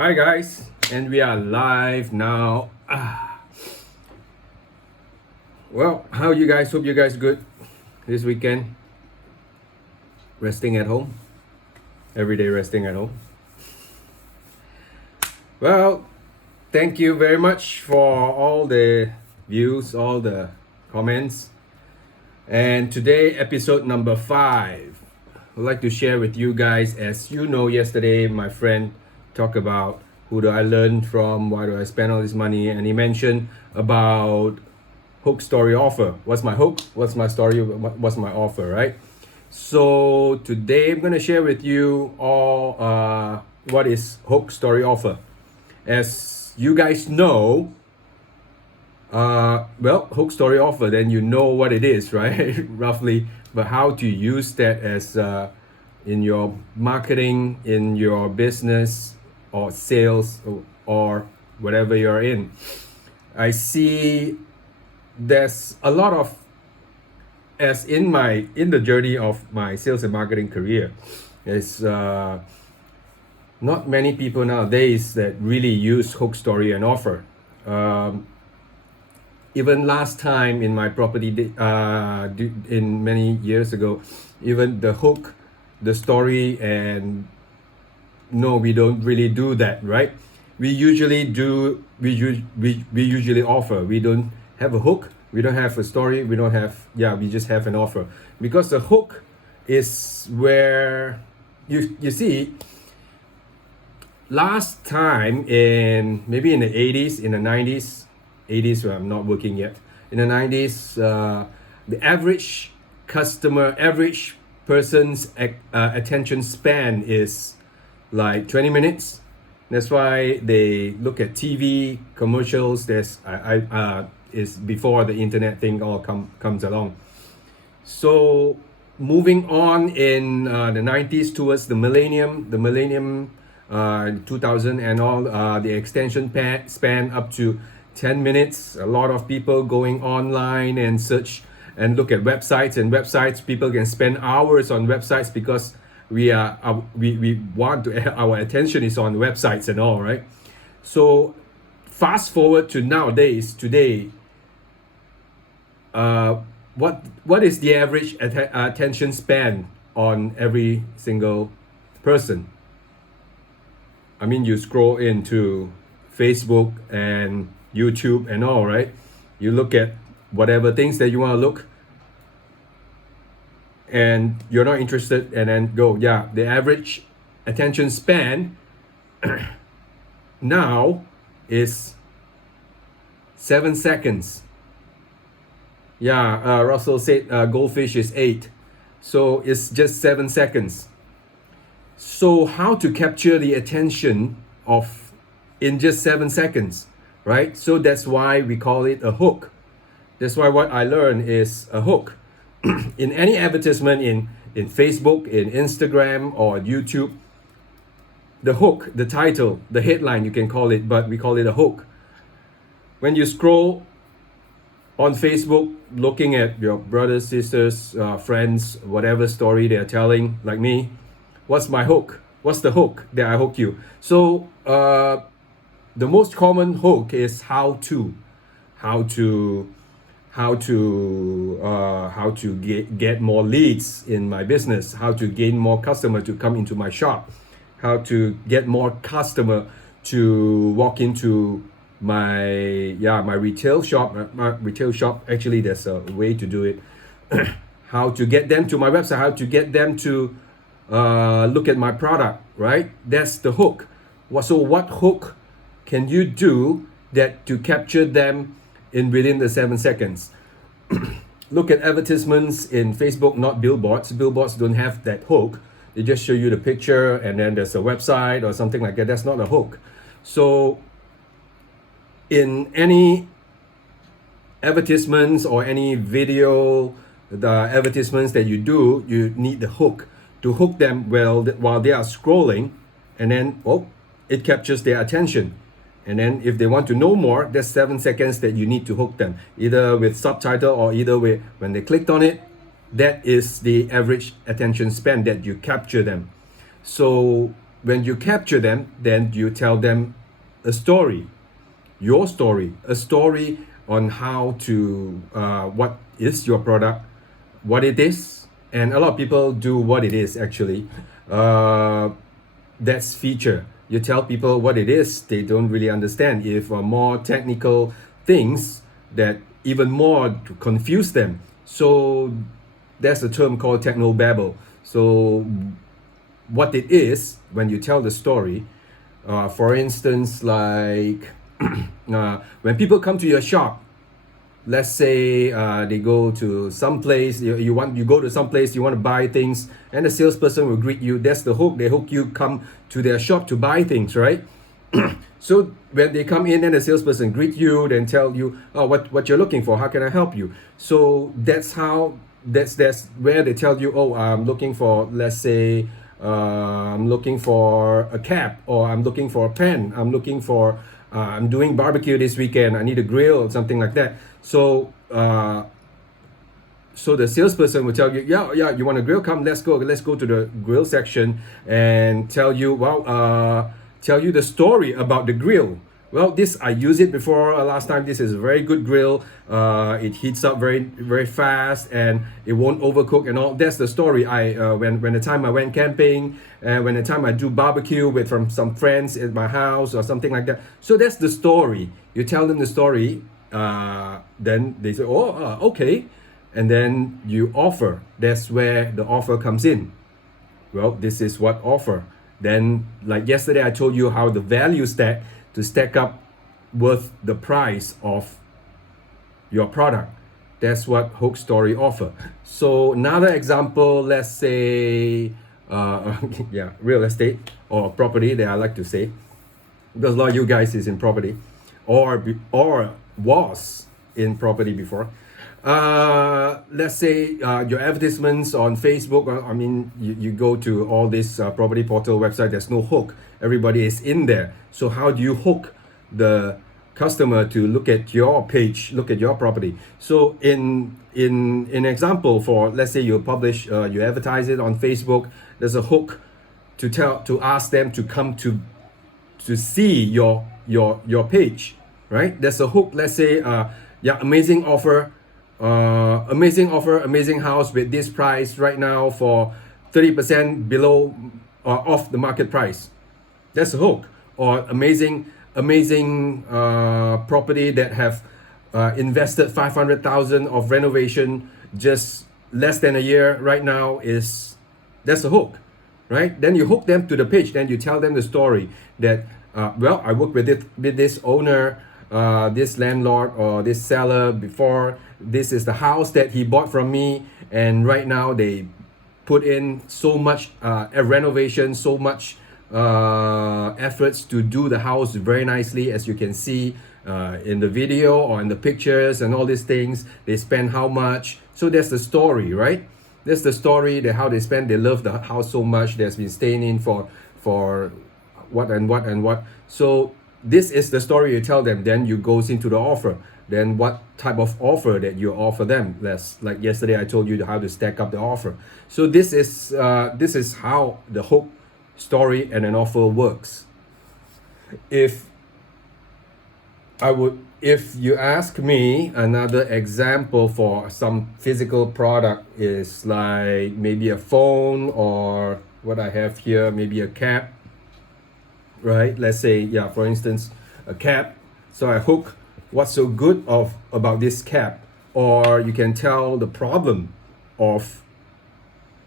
Hi guys, and we are live now. Well, how you guys? Hope you guys good this weekend. Resting at home. Every day resting at home. Well, thank you very much for all the views, all the comments. And today, episode number 5. I'd like to share with you guys. As you know, yesterday my friend talked about who do I learn from, why do I spend all this money, and he mentioned about hook story offer. What's my hook? What's my story? What's my offer, right? So today I'm gonna share with you all what is hook story offer. As you guys know, well, hook story offer, then you know what it is, right? Roughly, but how to use that as in your marketing, in your business or sales or whatever you're in. I see there's a lot of, as in the journey of my sales and marketing career, is not many people nowadays that really use hook story and offer. Even last time in my property in many years ago, even the hook, the story, and no, we don't really do that, right? We usually offer. We don't have a hook, we don't have a story, we don't have, we just have an offer. Because the hook is where you see, last time in maybe in the 80s, in the 90s, 80s where I'm not working yet, in the 90s, the average person's attention span is like 20 minutes. That's why they look at TV commercials. Is before the internet thing all comes along. So moving on in the 90s towards the millennium 2000 and all, the extension span up to 10 minutes. A lot of people going online and search and look at websites, and websites, people can spend hours on websites because we want to, our attention is on websites and all, right? So fast forward to nowadays, today, what is the average attention span on every single person? I mean, you scroll into Facebook and YouTube and all, right? You look at whatever things that you want to look, and you're not interested, and then go. The average attention span now is 7 seconds. Russell said goldfish is 8, so it's just 7 seconds. So how to capture the attention of in just 7 seconds, right? So that's why we call it a hook. That's why what I learned is a hook. In any advertisement in Facebook, in Instagram or YouTube, the hook, the title, the headline, you can call it, but we call it a hook. When you scroll on Facebook looking at your brothers, sisters, friends, whatever story they're telling, like me, what's my hook? What's the hook that I hook you? So the most common hook is how to get more leads in my business, how to gain more customer to come into my shop, how to get more customer to walk into my retail shop. Actually, there's a way to do it. How to get them to my website, how to get them to look at my product, right? That's the hook. So what hook can you do that to capture them within the 7 seconds? Look at advertisements in Facebook, not billboards. Billboards don't have that hook. They just show you the picture and then there's a website or something like that. That's not a hook. So in any advertisements or any video, the advertisements that you do, you need the hook to hook them while they are scrolling, and then it captures their attention. And then if they want to know more, there's 7 seconds that you need to hook them, either with subtitle or either way. When they clicked on it, that is the average attention span that you capture them. So when you capture them, then you tell them a story, your story, a story on how to what is your product, what it is. And a lot of people do what it is actually. That's feature. You tell people what it is, they don't really understand. If more technical things that even more to confuse them. So that's a term called technobabble. So what it is when you tell the story, for instance, like when people come to your shop, let's say they go to some place, you go to some place, you want to buy things, and the salesperson will greet you. That's the hook. They hook you come to their shop to buy things, right? So when they come in and the salesperson greet you, then tell you, oh, what you're looking for, how can I help you? So that's where they tell you, oh, I'm looking for, let's say, I'm looking for a cap, or I'm looking for a pen, I'm looking for I'm doing barbecue this weekend, I need a grill or something like that. So so the salesperson will tell you, yeah, you want a grill? Come, let's go to the grill section and tell you, well, tell you the story about the grill. Well, this I used it before last time. This is a very good grill. It heats up very fast and it won't overcook and all. That's the story. When the time I went camping and when the time I do barbecue with from some friends at my house or something like that. So that's the story. You tell them the story. Then they say, oh, okay, and then you offer. That's where the offer comes in. Well, this is what offer. Then, like yesterday, I told you how the value stack to stack up with the price of your product. That's what hook story offer. So another example, let's say, yeah, real estate or property that I like to say, because a lot of you guys is in property, or was in property before. Let's say your advertisements on Facebook. I mean, you go to all this property portal website. There's no hook. Everybody is in there. So how do you hook the customer to look at your page, look at your property? So in example, for let's say you publish, you advertise it on Facebook. There's a hook to ask them to come to see your page, right? There's a hook. Let's say, yeah, amazing offer, amazing house with this price right now for 30% below off the market price. That's a hook. Or amazing property that have invested 500,000 of renovation just less than a year right now that's a hook, right? Then you hook them to the page. Then you tell them the story that well, I worked with this owner, this landlord or this seller before. This is the house that he bought from me, and right now they put in so much renovation, so much efforts to do the house very nicely, as you can see in the video or in the pictures and all these things. They spend how much. So that's the story, right? That's the story, that how they spend. They love the house so much. They've been staying in for what and what. So this is the story you tell them. Then you goes into the offer. Then what type of offer that you offer them? Like yesterday I told you how to stack up the offer. So this is how the hook story and an offer works. If you ask me, another example for some physical product is like maybe a phone, or what I have here, maybe a cap, right? Let's say, yeah, for instance, a cap. So I hook what's so good about this cap, or you can tell the problem of.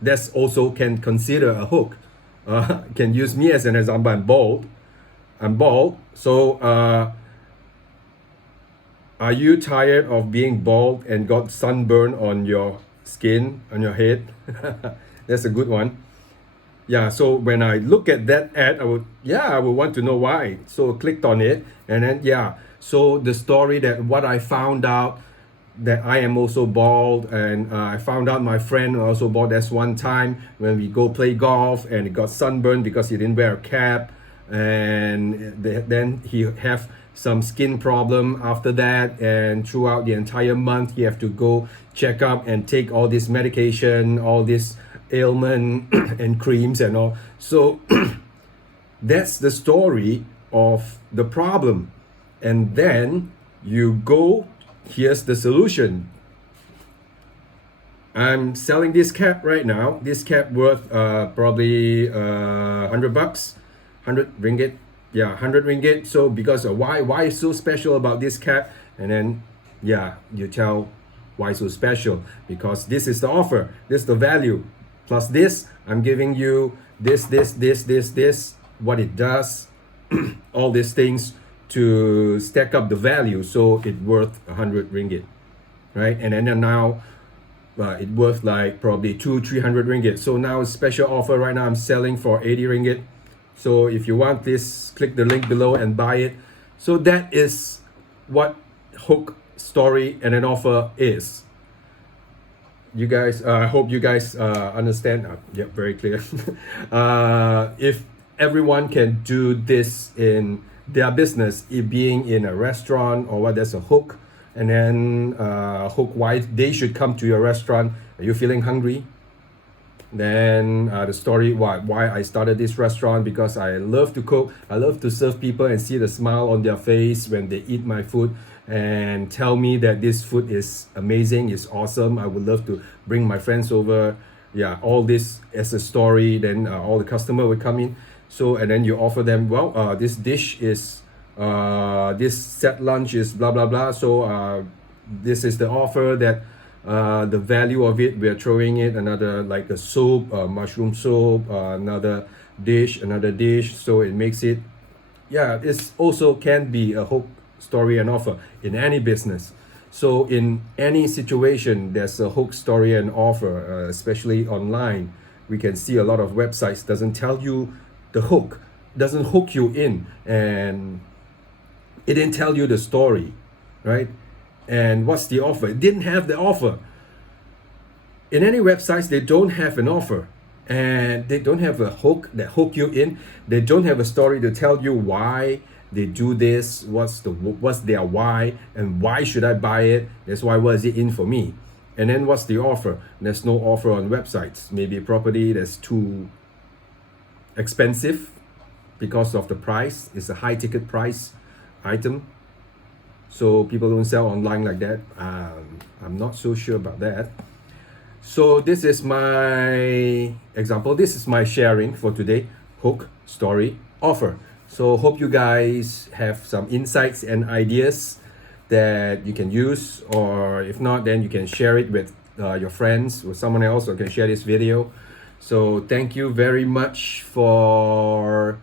That's also can consider a hook. Can use me as an example. I'm bald. So are you tired of being bald and got sunburn on your skin, on your head? That's a good one. Yeah, so when I look at that ad, I would want to know why. So I clicked on it, and then so the story that what I found out, that I am also bald, and I found out my friend also bald. That's one time when we go play golf and he got sunburned because he didn't wear a cap, and then he have some skin problem after that, and throughout the entire month he have to go check up and take all this medication, all this ailment and creams and all. So That's the story of the problem. And then you go, here's the solution. I'm selling this cap right now. This cap worth probably $100, 100 ringgit. Yeah, 100 ringgit. So because of why is so special about this cap? And then yeah, you tell why so special, because this is the offer, this is the value, plus this I'm giving you this, what it does, all these things to stack up the value, so it worth 100 ringgit, right? And then now it worth like probably 200-300 ringgit. So now it's special offer right now, I'm selling for 80 ringgit. So if you want this, click the link below and buy it. So that is what hook, story, and an offer is. You guys, I hope you guys understand. Yeah, very clear. If everyone can do this in their business, it being in a restaurant or what, there's a hook, and then hook why they should come to your restaurant. Are you feeling hungry? Then the story why I started this restaurant, because I love to cook, I love to serve people and see the smile on their face when they eat my food and tell me that this food is amazing, is awesome. I would love to bring my friends over. Yeah, all this as a story. Then all the customer would come in. So and then you offer them, well, this dish is this set lunch is blah blah blah. So this is the offer that the value of it, we're throwing it another, like a soup, mushroom soup, another dish, so it makes it, yeah, it's also can be a hook, story, and offer in any business. So in any situation there's a hook, story, and offer, especially online. We can see a lot of websites doesn't tell you the hook, doesn't hook you in, and it didn't tell you the story, right? And what's the offer? It didn't have the offer. In any websites, they don't have an offer, and they don't have a hook that hook you in. They don't have a story to tell you why they do this, what's their why, and why should I buy it? That's why, what is it in for me? And then what's the offer? There's no offer on websites. Maybe a property that's too expensive because of the price. It's a high ticket price item, so people don't sell online like that. I'm not so sure about that. So this is my example, this is my sharing for today: hook, story, offer. So hope you guys have some insights and ideas that you can use, or if not, then you can share it with your friends, with someone else, or can share this video. So thank you very much for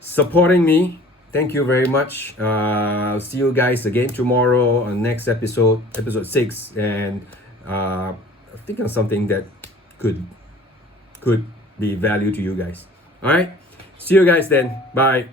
supporting me. Thank you very much. I'll see you guys again tomorrow on next episode 6, and think of something that could be value to you guys. All right, see you guys then. Bye.